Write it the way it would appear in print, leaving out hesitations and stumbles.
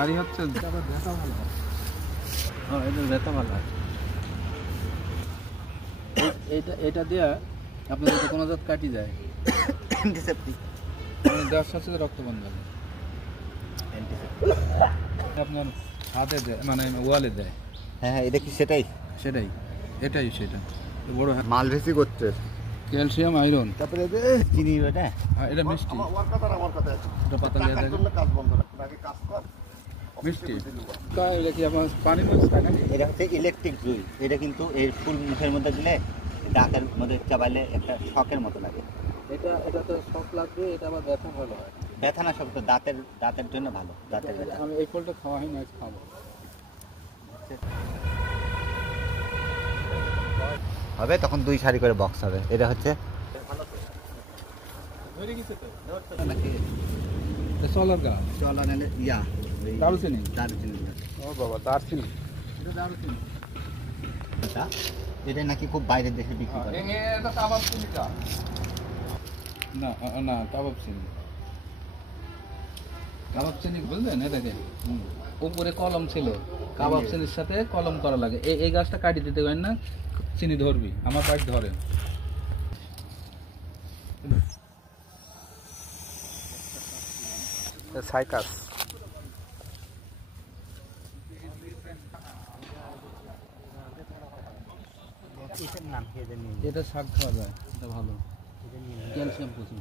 গাড়ি হচ্ছে হ্যাঁ, এটা ব্যথা ভালো হয়। এটা দিয়ে আপনার যদি কোনো জাত কাটি যায় অ্যান্টিসেপ্টিক, দেওয়ার সাথে সাথে রক্ত বন্ধ হবে। আপনার হাতে দেয় মানে ওয়ালে দেয়। হ্যাঁ হ্যাঁ, এটা কি সেটাই? সেটাই, এটাই সেটা বড় মালভেসি করতে, ক্যালসিয়াম আয়রন। তারপরে চিনি, এটা এটা মিষ্টি, এটা পাতা দিয়ে দেয় মিষ্টি। এটা কি আপনার পানি মিক্স নাকি? এটা হচ্ছে ইলেকট্রিক জুই। এটা কিন্তু এর ফুল মুখের মধ্যে দিলে দাঁতের মধ্যে চাবাইলে একটা শকের মতো লাগে। এটা তো শক লাগবে, এটা আবার ব্যথা ভালো হয়। ব্যথা না, সব তো দাঁতের জন্য ভালো, দাঁতের ব্যথা। আমি এই ফলটা খাওয়া হয় না, আজ খাবো। হবে তখন 2 সারি করে বক্স হবে। এটা হচ্ছে সোলার গাছ, দারুচিনি। ও বাবা, দারচিনি, এটা দারুচিনি। এটা নাকি খুব বাইরের দেশে বিক্রি করে। এটা কাবাব চিনি গাছ। না না, কাবাব চিনি, কাবাব চিনি বুঝলেন? এটাকে উপরে কলম ছিল, কাবাব চিনির সাথে কলম করা লাগে। এই গাছটা কাটি দিতে পারেন না, চিনি ধরবি। আমার বাড়ি ধরে সাইকাস। এটা শাক খাওয়া যায়, এটা ভালো, ক্যালসিয়াম প্রচুর।